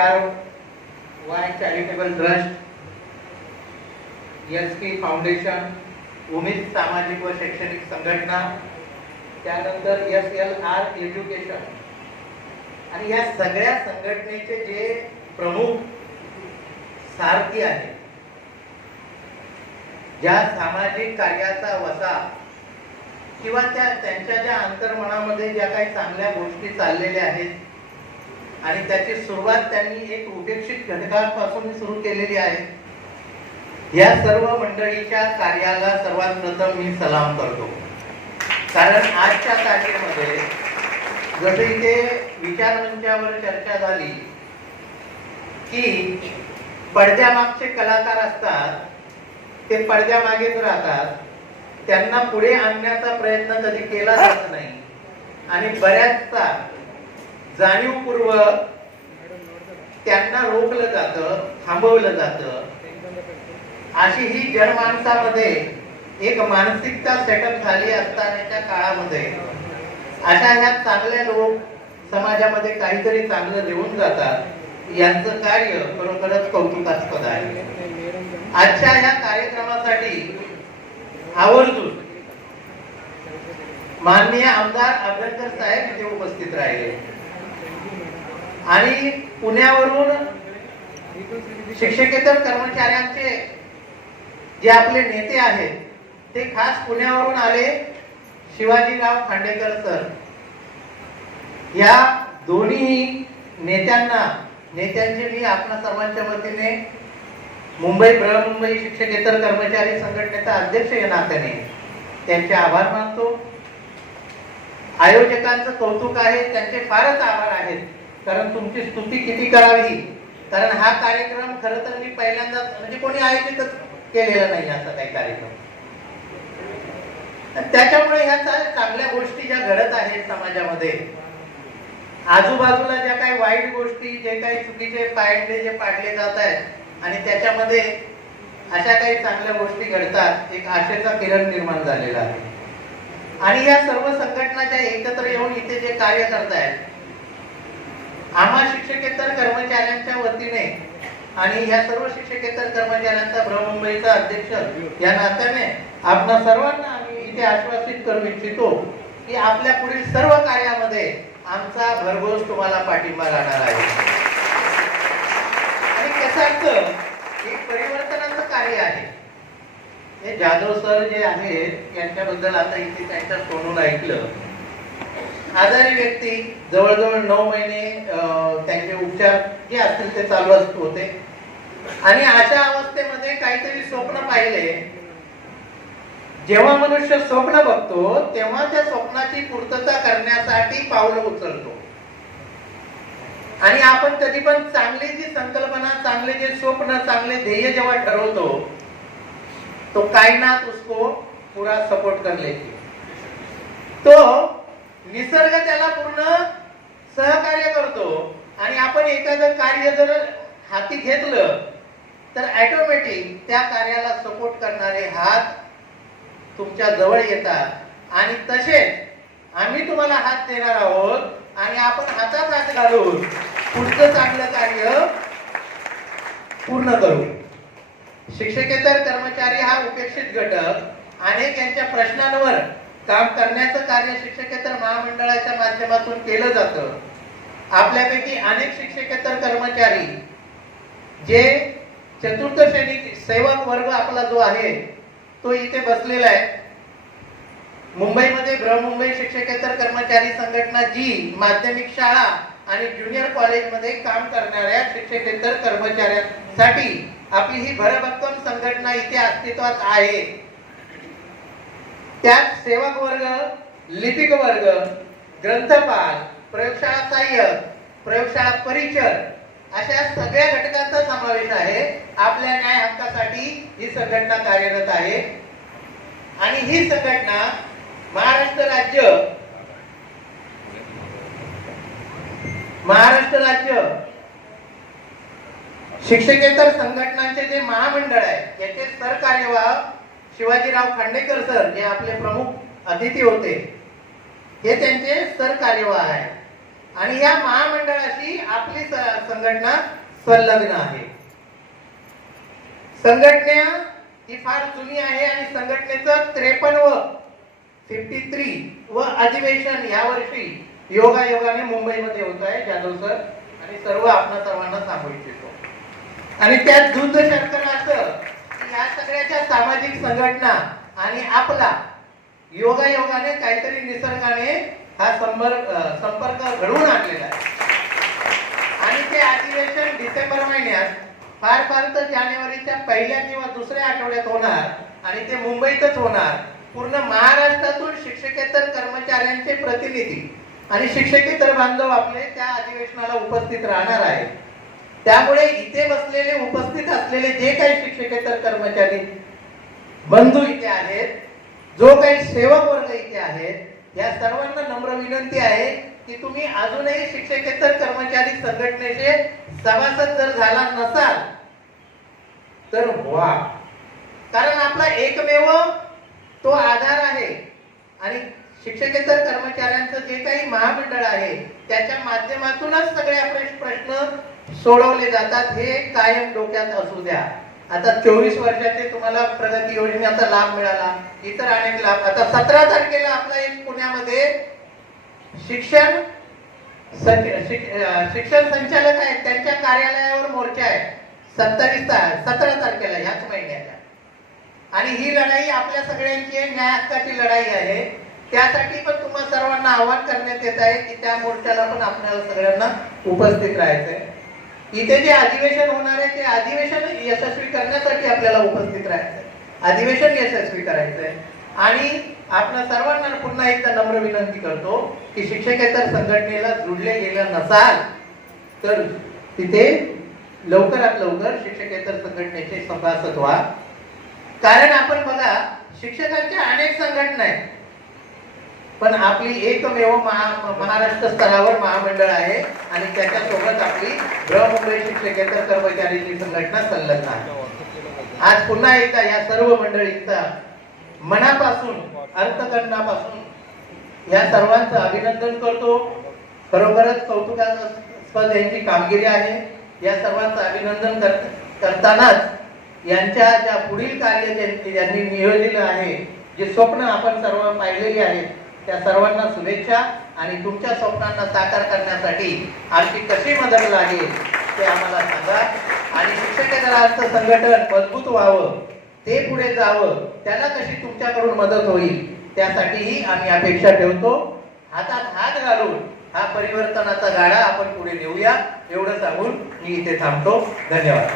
R Y charitable trust S P foundation Umed सामाजिक व शैक्षणिक संघटना त्यानंतर एस एल आर एज्युकेशन आणि या सगळ्या संघटनेचे जे प्रमुख सारथी आहेत ज्या सामाजिक कार्याचा वसा किंवा त्या त्यांच्या ज्या अंतर्मनामध्ये ज्या काही चांगल्या गोष्टी चाललेल्या आहेत आणि त्याची सुरुवात त्यांनी एक उपेक्षित घटकांपासून सुरू केलेली आहे. या सर्व मंडळीच्या कार्याला सर्वात प्रथम मी सलाम करतो. कारण आजच्या तारखेमध्ये जसं इथे विचारमंचावर चर्चा झाली की पडद्यामागचे कलाकार असतात ते पडद्यामागेच राहतात त्यांना पुढे आणण्याचा प्रयत्न कधी केला जात नाही. आणि बऱ्याचदा जाणीवपूर्वक त्यांना रोखलं जातं थांबवलं जातं. अशी ही जनमानसामध्ये एक मानसिकता सेटअप झाली असतानाच्या काळामध्ये. अशा ह्या चांगल्या लोक समाजामध्ये काहीतरी चांगलं देऊन जातात. यांचं कार्य खरोखरच कौतुकास्पद आहे. आजच्या ह्या कार्यक्रमासाठी आवर्जून माननीय आमदार आंबेडकर साहेब इथे उपस्थित राहिले. आणि पुण्यावरून शिक्षकेतर कर्मचाऱ्यांचे जे आपले नेते आहेत ते खास पुण्यावरून आले शिवाजीराव खांडेकर सर. या दोन्ही नेत्यांना नेत्यांचे मी आपल्या सर्वांच्या वतीने मुंबई बृहमुंबई शिक्षकेतर कर्मचारी संघटनेचा अध्यक्ष या नात्याने त्यांचे आभार मानतो. आयोजकांचं कौतुक आहे त्यांचे फारच आभार आहेत. कारण तुमची स्तुती किती करावी? कारण हा कार्यक्रम खर तर मी पहिल्यांदा म्हणजे कोणी आयोजितच केलेला नाही असा काही कार्यक्रम. त्याच्यामुळे ह्या चांगल्या गोष्टी ज्या घडत आहेत समाजामध्ये आजूबाजूला ज्या काही वाईट गोष्टी जे काही चुकीचे पायंडे जे पाडले जात आहेत आणि त्याच्यामध्ये अशा काही चांगल्या गोष्टी घडतात एक आशेचा किरण निर्माण झालेला आहे. आणि या सर्व संघटनाच्या एकत्र येऊन इथे जे कार्य करतायत आम्हा शिक्षकेतर कर्मचाऱ्यांच्या वतीने आणि ह्या सर्व शिक्षकेतर कर्मचाऱ्यांचा बृहमुंबईचा अध्यक्ष या नात्याने आपणा सर्वांना आम्ही इथे आश्वासित करू इच्छितो की आपल्या पुढील सर्व कार्यामध्ये आमचा भरघोस तुम्हाला पाठिंबा राहणार आहे. आणि कसं असतं हे परिवर्तनाचं कार्य आहे. हे जाधव सर जे आहेत यांच्याबद्दल आता इथे त्यांच्या तोंडून ऐकलं. आजारी व्यक्ती जवळजवळ नऊ महिने त्यांचे उपचार जे असतील ते चालू असत होते. आणि अशा अवस्थेमध्ये काहीतरी स्वप्न पाहिले. जेव्हा मनुष्य स्वप्न बघतो तेव्हा त्या स्वप्नाची पूर्तता करण्यासाठी पावलं उचलतो. आणि आपण कधी पण चांगली जी संकल्पना चांगले जे स्वप्न चांगले ध्येय जेव्हा ठरवतो तो कायनात उसको पुरा सपोर्ट कर लेते. तो निसर्ग त्याला पूर्ण सहकार्य करतो. आणि आपण एखादं कार्य जर हाती घेतलं तर ॲटोमॅटिक त्या कार्याला सपोर्ट करणारे हात तुमच्या जवळ येतात. आणि तसेच आम्ही तुम्हाला हात देणार आहोत आणि आपण हातात हात घालून पुढचं चांगलं कार्य पूर्ण करू. शिक्षकेतर कर्मचारी हा उपेक्षित घटक. अनेक यांच्या प्रश्नांवर काम करण्याचं कार्य शिक्षकेतर महामंडळाच्या माध्यमातून केलं जातं. आपल्यापैकी अनेक शिक्षकेतर कर्मचारी जे चतुर्थ श्रेणी सेवक वर्ग आपला जो आहे तो इथे बसलेला आहे. मुंबईमध्ये बृहमुंबई शिक्षकेतर कर्मचारी संघटना जी माध्यमिक शाळा आणि ज्युनियर कॉलेजमध्ये काम करणाऱ्या शिक्षकेतर कर्मचाऱ्यांसाठी आपली ही भरभक्कम संघटना इथे अस्तित्वात आहे. त्यात सेवक वर्ग लिपिक वर्ग ग्रंथपाल प्रयोगशाळा सहाय्यक प्रयोगशाळा परिचर अशा सगळ्या घटकांचा समावेश आहे. आपल्या न्याय हक्कासाठी ही संघटना कार्यरत आहे. आणि ही संघटना महाराष्ट्र राज्य महाराष्ट्र राज्य शिक्षकेतर संघटनांचे जे महामंडळ आहे याचे सरकार्यवाह शिवाजीराव खांडेकर सर जे आपले प्रमुख अतिथी होते. हे त्यांचे सरकार्यवाह आहे आणि या महामंडळाशी आपली संघटना संलग्न आहे. संघटना ही फार जुनी आहे आणि संघटनेचं त्रेपन्न व फिफ्टी थ्री व अधिवेशन या वर्षी योगा योगाने मुंबईमध्ये होत आहे जाधव सर. आणि सर्व आपणा सर्वांना सांगू इच्छितो. आणि त्यात दूध शर्करा असं की या सगळ्याच्या सामाजिक संघटना आणि आपला योगा योगाने काहीतरी निसर्गाने हा संपर्क संपर्क घडवून आणलेला आहे. आणि ते अधिवेशन डिसेंबर महिन्यात फार फार तर जानेवारीच्या पहिल्या किंवा दुसऱ्या आठवड्यात होणार आणि ते मुंबईतच होणार. पूर्ण महाराष्ट्रातून शिक्षकेतर कर्मचाऱ्यांचे प्रतिनिधी आणि शिक्षकेतर बांधव आपले त्या अधिवेशनाला उपस्थित राहणार आहेत. त्यामुळे इथे बसलेले उपस्थित असलेले जे काही शिक्षकेतर कर्मचारी बंधू इथे आहेत जो काही सेवक वर्ग इथे आहेत या सर्वांना नम्र विनंती आहे की तुम्ही अजूनही शिक्षकेतर कर्मचारी संघटनेचे सभासद जर झाला नसाल तर व्हा. कारण आपला एकमेव तो आधार आहे. आणि शिक्षकेतर कर्मचाऱ्यांचं जे काही महामंडळ आहे त्याच्या माध्यमातूनच सगळे आपले प्रश्न सोडवले जातात हे कायम डोक्यात असू द्या. आता चोवीस वर्षाचे तुम्हाला प्रगती योजनेचा लाभ मिळाला इतर अनेक लाभ. आता सतरा तारखेला आपला एक पुण्यामध्ये शिक्षण शिक्षण संचालक आहेत त्यांच्या कार्यालयावर मोर्चा आहे. सत्तावीस सतरा तारखेला ह्याच महिन्याच्या. आणि ही लढाई आपल्या सगळ्यांची न्याय हक्काची लढाई आहे. त्यासाठी पण तुम्हा सर्वांना आवाहन करण्यात येत आहे की त्या मोर्चाला पण आपल्याला सगळ्यांना उपस्थित राहायचंय. इथे जे अधिवेशन होणार आहे ते अधिवेशन यशस्वी करण्यासाठी आपल्याला उपस्थित राहायचंय. अधिवेशन यशस्वी करायचंय. आणि आपण सर्वांना पुन्हा एकदा नम्र विनंती करतो की शिक्षकेतर संघटनेला जुडले गेलं नसाल तर तिथे लवकरात लवकर शिक्षकेतर संघटनेचे सभासद व्हा. कारण आपण बघा शिक्षकांच्या अनेक संघटना आहेत. पण आपली एकमेव महा महाराष्ट्र स्तरावर महामंडळ आहे आणि त्याच्यासोबत आपली बृहमुंबई शिक्षकेतर कर्मचारीची संघटना संलग्न आहे. आज पुन्हा एकदा या सर्व मंडळींचा मनापासून अर्थकरणापासून या सर्वांचं अभिनंदन करतो. खरोखरच कौतुकास्पद यांची कामगिरी आहे. या सर्वांचं अभिनंदन कर करतानाच यांच्या ज्या पुढील कार्य ज्यांनी ज्यांनी आहे जे स्वप्न आपण सर्व पाहिलेली आहेत त्या सर्वांना शुभेच्छा आणि तुमच्या स्वप्नांना साकार करण्यासाठी आमची कशी मदत लागेल ते आम्हाला सांगा. आणि शिक्षकेतरांचं संघटन मजबूत व्हावं ते पुढे जावं त्याला कशी तुमच्याकडून मदत होईल त्यासाठीही आम्ही अपेक्षा ठेवतो. हातात हात घालून हा परिवर्तनाचा गाडा आपण पुढे नेऊया एवढं सांगून मी इथे थांबतो. धन्यवाद.